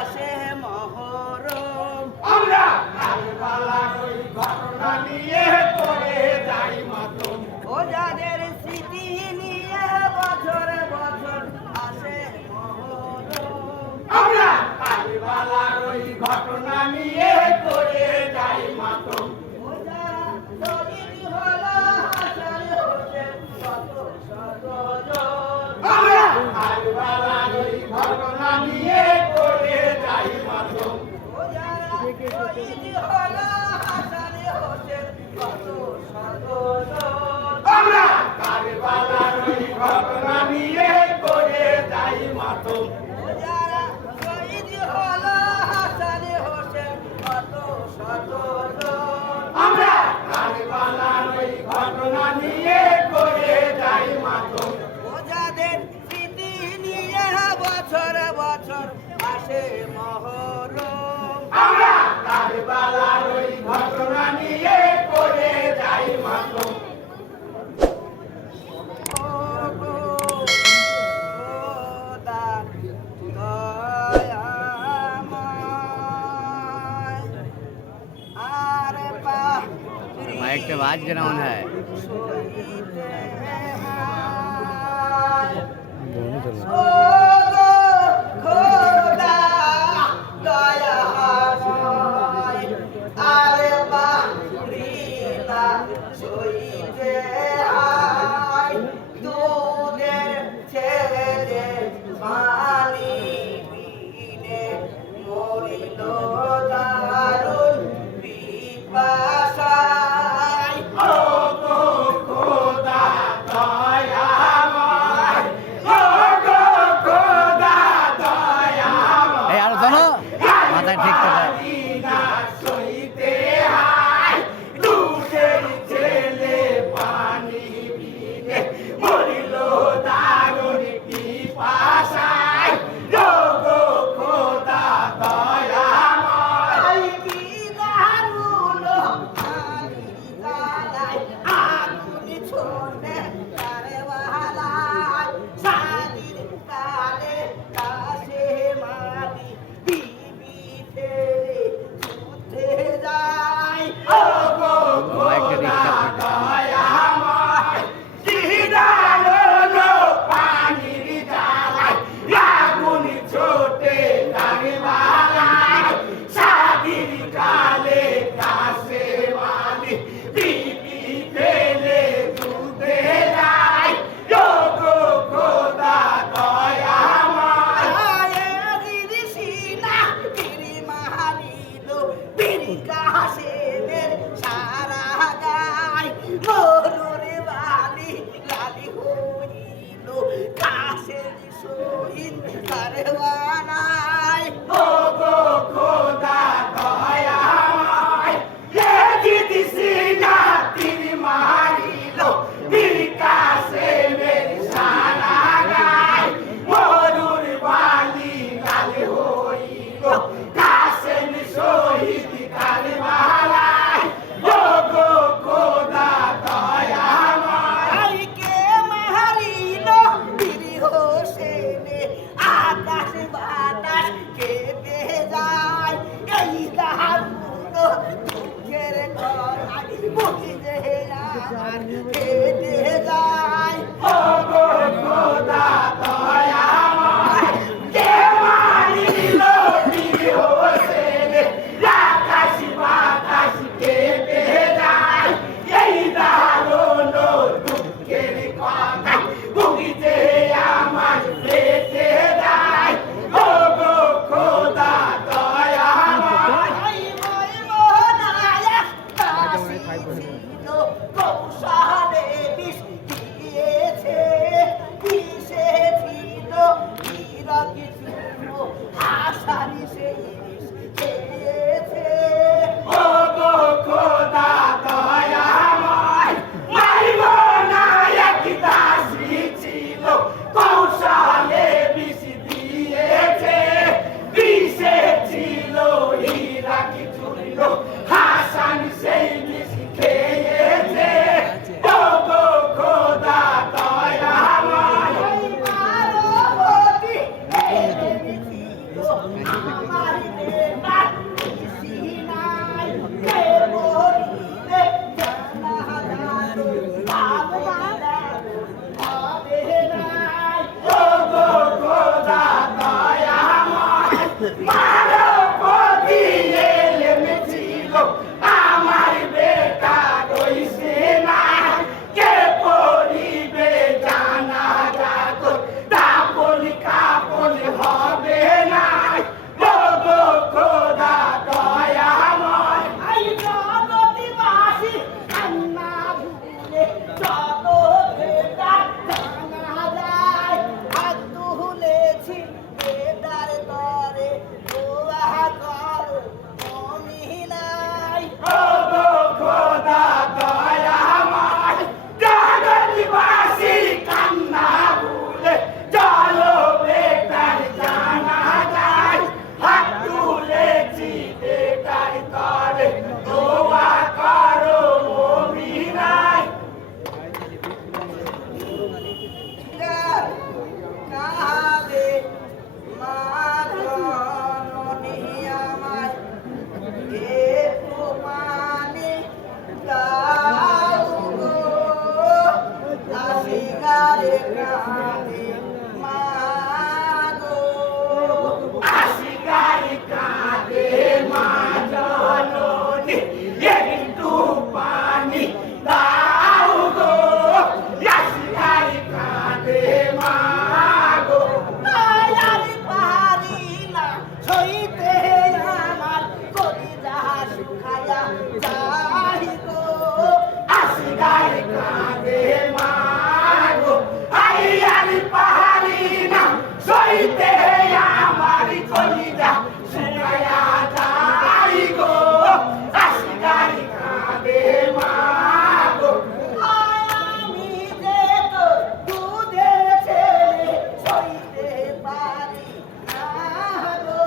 আসে মহরম। আমরা কারবালার ওই ঘটনা নিয়ে করে যাই মাতম। ও যাদের স্মৃতি নিয়ে বছরে বছর আসে মহরম। আমরা কারবালার ওই ঘটনা নিয়ে করে যাই মাতম। ও যারা শহীদ হলো হাসান হোসেন শত শত জন। আমরা কারবালার ওই ঘটনা নিয়ে করে যাই মাতম। ও যারা শহীদ হলো হাসান হোসেন শত শত জন। আমরা কারবালার ওই ঘটনা নিয়ে করে যাই মাতম। ও যারা শহীদ হলো হাসান হোসেন শত শত জন। আমরা কারবালার ওই ঘটনা নিয়ে করে যাই মাতম। ও যাদের স্মৃতি নিয়ে বছর বছর আসে মহরম। আমরা কারবালার ওই ঘটনা নিয়ে করে যাই মাতম। ও গো খোদা দয়াময়, আর মাইকটা বাজছে না মনে হয়। সইতে হয়। ও গো খোদা দয়াময়, আর বাহরিলা সইতে হয়। দুধের ছেলে পানি বিনে মরিল দারুণ পিপাসায়। ও গো খোদা দয়াময়, ও গো খোদা দয়াময়, এই আরো শোনো, মাথায় ঠিক করে। না সইতে হয়। দুধের ছেলে পানি বিনে মরিল দারুণ পিপাসায়। ও গো খোদা দয়াময়, আই কি দারুণ পানি জ্বালায়, আগুন ছোড়ে কারবালায়। স্বাধীন কালে কাশে মাটি বিবি ফেলে যুদ্ধে যায়। ও গো খোদা দয়াময়, জিদালো পানির জ্বালায়, আগুন ছোটে কারবালায়। স্বাধীন কালে কাশে মাটি বিবি ফেলে যুদ্ধে যায়। ও গো খোদা দয়াময়, আয়ে দিদি সিনা তিরি মারিল, বিড়ি কাশেমের সারা গায়। মরুর বালি লালি হইল, কাশের শহীদ কারবালায়। ও গো খোদা দয়াময়, এ দিদি না তিনি মারিল, বিকাশে মেরে সারা গায়। মরুর বালি লাল হইল, কাশেম শহীদ কারবালায়। ও গো খোদা দয়াময়, আই কে মারিল বীর হোসেনে, আকাশ বাতাস কেঁপে যায়। এই দারুণ দুঃখের গলায় বুঝি যে আমার কেটে যায়। ও গো খোদা দয়াময়, কে মারিল বীর হোসেনে, আকাশ বাতাস কেঁপে যায়। এই দারুণ দুঃখের কথা বুঝিতে আমার পেটে যায়। ও গো খোদা দয়াময়, আই মই মোহনায় কাশি ছিল কৌশলে আমার বেটার খুশি নাই কে বলিলে জানা যাবে হবে নাই ও গো খোদা দয়াময় মানবতী এলেমেছিল আমার বেটা রইছে না কে পড়িবে জানা যাক দাপন কাপন হবে না ও গো খোদা দয়াময় আই জগতিবাসী কান্না ভুলে যত বেটার জানা যায় হাত তুলেছি বেটার তরে দোয়া করো মমিনাই ও গো খোদা দয়াময় জগৎবাসী কান্না ভুলে চলো বেটার জানা যায় হাত তুলেছি বেটার তরে দোয়া করো মুমিনাই কালে মা জননী আমায় একটু পানি দাও গো দাসিগারে কাঁদে মা গো আশিকারি কাঁদে মা জননী একটু পানি দাও গো আশিকারি কাঁদে মা গো দয়ার পারি না সইতে আমার কলিজা শুকায়া যাই গো আশিকারি কাঁদে মা গো আইয়ারি পাহাড়ি না সইতে আমার কলিজা শুকায়া যাই গো আশিকারি কাঁদে মা গো আমি যে তো দুধের ছেলে সইতে পারি না গো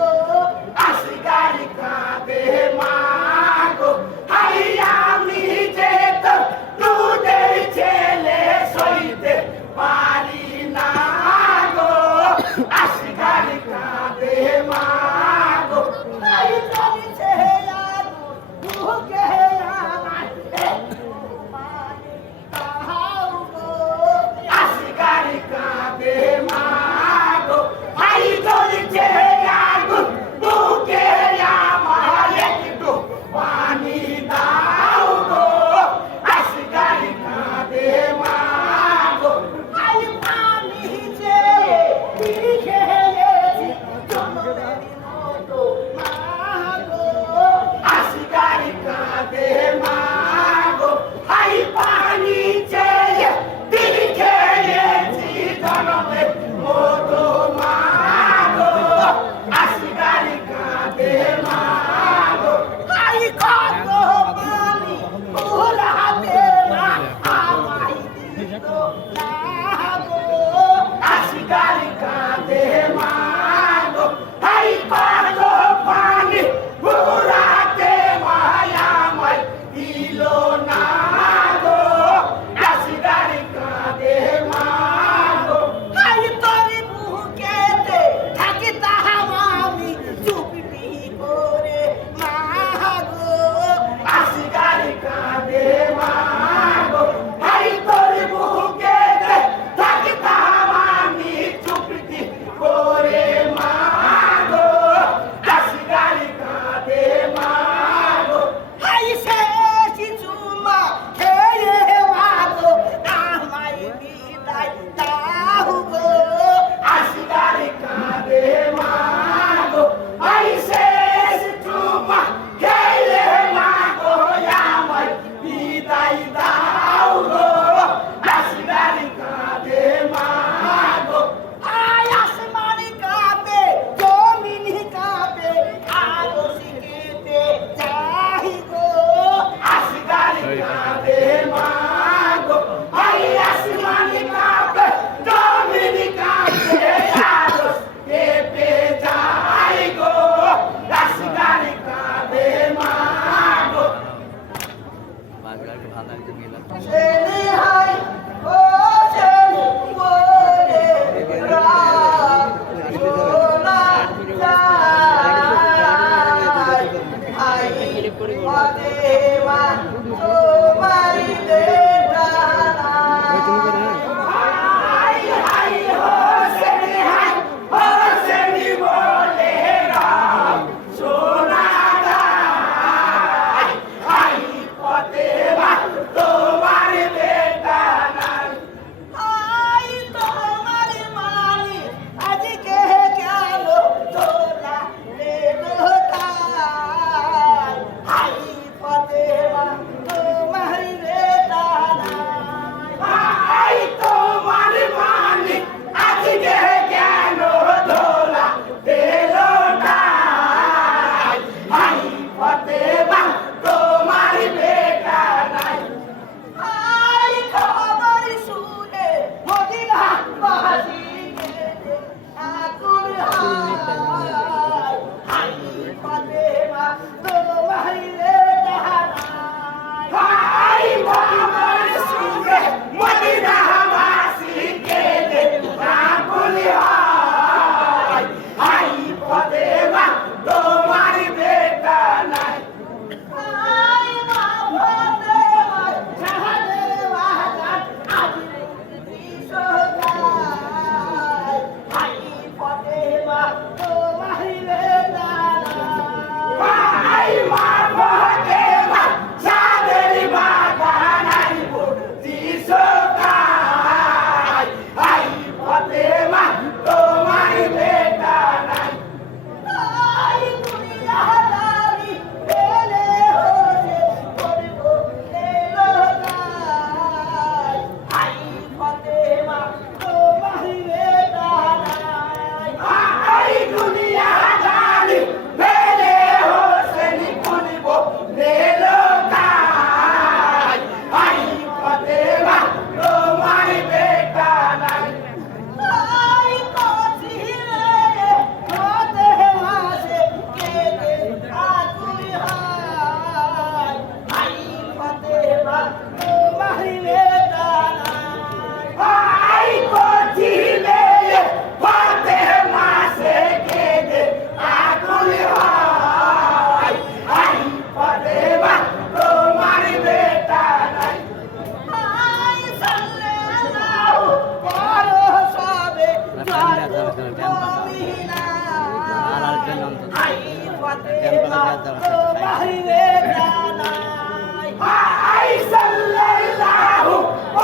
ফাতেমা তো বাহিরে জানাই হাই সাল্লাল্লাহু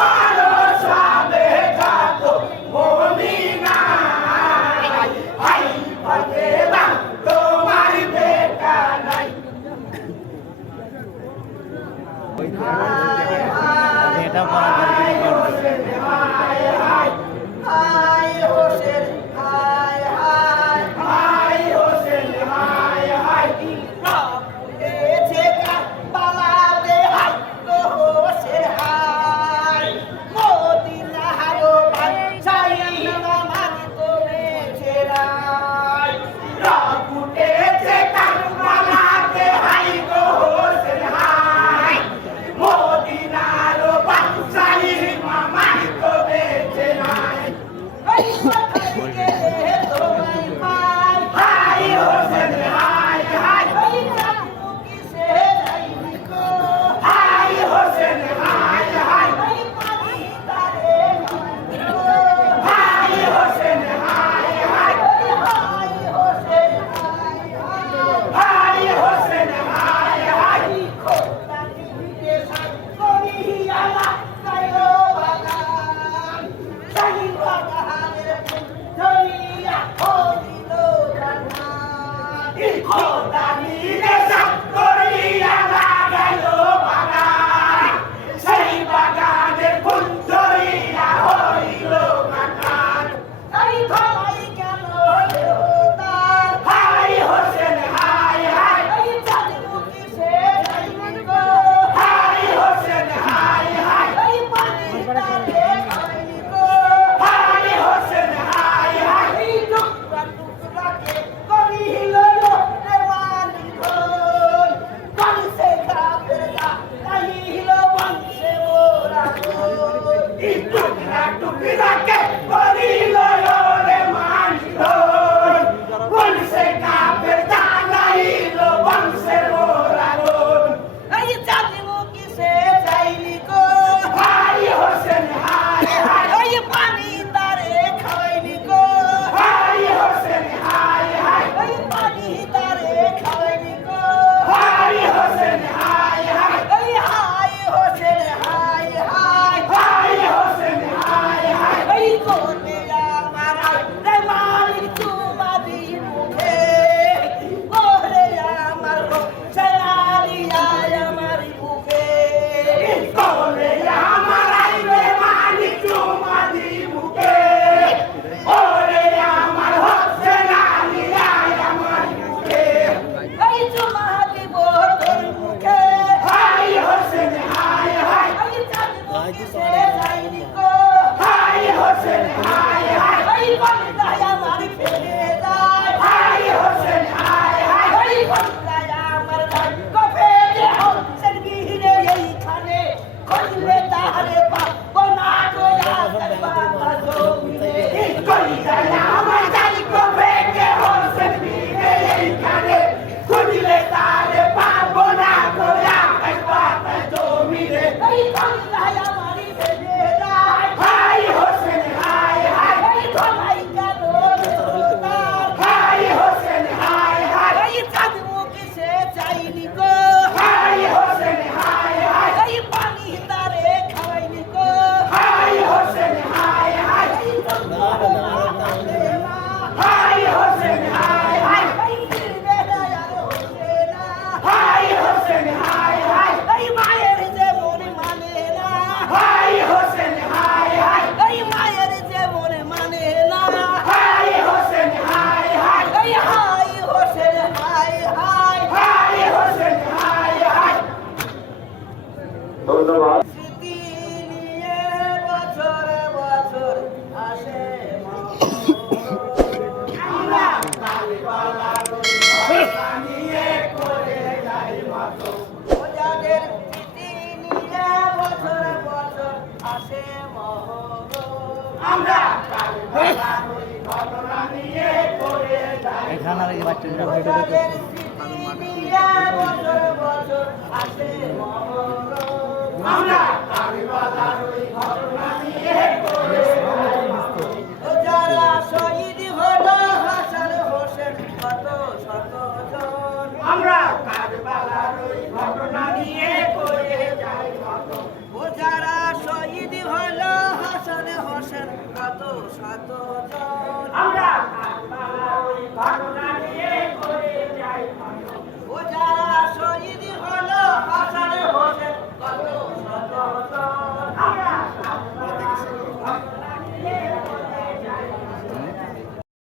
আলাইহি কাতো মুমিনা হাই ফাতেমা তোমার বেটা নাই এটা পড়া দরকার হাই হোসেন হাই হাই হাই হোসেন হাই হাই এছে কারবালাতে হাই গো হোসেন হাই মদিনারও বাদশাহী নামাজ তোরে ছেড়াই রাগুটেছে কারবালাতে হাই গো হোসেন হাই মদিনার বাদশাহী মামাই তো বেঁচে নাই এই কথাকে তোমায় পাই হাই হোসেন হাই হাই এই জাদু কিসে যাইনি গো হাই হোসেন হাই হাই এই পানি তারে খাইনি গো হাই হোসেন হাই হাই হাই হোসেন হাই হাই হাই হোসেন হাই হাই খোদা দিতে সাই করিয়ালা কায়ো বাগান সাই বাগানের ফুল ধরিয়া হইল গান খোদা নিরে সাত করিয়া লাগাইলো বাগান সেই বাগানের ফুল ধরিয়া হইল বাগান তাই ধলাই কেন দেবতার হাই হোসেন হাই হাই এই জাদু কিসে যাইনি গো হাই হোসেন হাই হাই এই পানি তারে খাইনি গো হাই হোসেন হাই হাই এই টুকরা টুকরাকে করিল রে মালিক বংশে কাফেররা কাহিল বংশে মোরা টুকরা টুকরাকে করিল রে মানিল বংশে কাফের জানাইল বংশের মোরাগন এই জাদু কিসে যাইনি গো হাই হোসেন হাই হাই এই পানি তারে খাইনি গো হাই হোসেন হাই হাই এই পানি তারে খাইনি গো হাই হোসেন হাই হাই এই হাই হোসেন হাই হাই হাই হোসেন হাই হাই এই কোনে আমার রে মালিক তোমারি মুখে ওরে আমার সেনালিয়া আমার বুকে কোলে আমার আইবে মানিক চুমাদি মুখে ওরে আমার হোসেন আলী আমার মুখে এই চুমা দিব তোর মুখে হাই হোসেন হাই হাই এই জাদু কিসে যাইনি গো হাই হোসেন হাই হাই এই বন্দায় আমার ফেলে যায় হাই হোসেন হাই হাই এই বন্দায় আমার ভাগ্য ফেলে হোসেন বিহীনে এইখানে খুঁজলে তাহারে পাবো না গো আসার বাবা জমিনে কই যায় আমার জানি কবে কে হোসেন বিনে এইখানে খুঁজলে তারে পাবো না গোয়া পাতা জমিরে এই বন্দায় আমার ফেলে যায় হাই হোসেন হাই হাই এই ধলাই কেন দেবতার হাই হোসেন হাই হাই এই জাদু কিসে চাইনি গো হাই হোসেন হাই হাই এই পানি তারে খাওয়াইনি গো হাই হোসেন হাই হাই এই হাই হোসেন হাই হাই হাই হোসেন হাই হাই এই মায়ের যে মনে মানে না হাই হোসেন হাই হাই এই মায়ের যে মনে মানে না হাই হোসেন হাই হাই এই হাই হোসেন হাই হাই হাই হোসেন হাই হাই ধন্যবাদ স্মৃতি নিয়ে বছর বছর আসে আমরা কালীবালার ঘটনা নিয়ে করে যাই মাতো ওজাদের স্মৃতি নিয়ে বছর বছর আসে মহরম আমরা কালীবালার ঘটনা নিয়ে করে যাই এখানে আর এই বাচ্চারা ওজাদের স্মৃতি নিয়ে বছর বছর আসে মহরম আমরা কালীবালার ঘটনা নিয়ে করে যাই মাতো যারা শহীদ হলো হাসান হোসেন কত শত জন শতজন আমরা ওই ঘটনা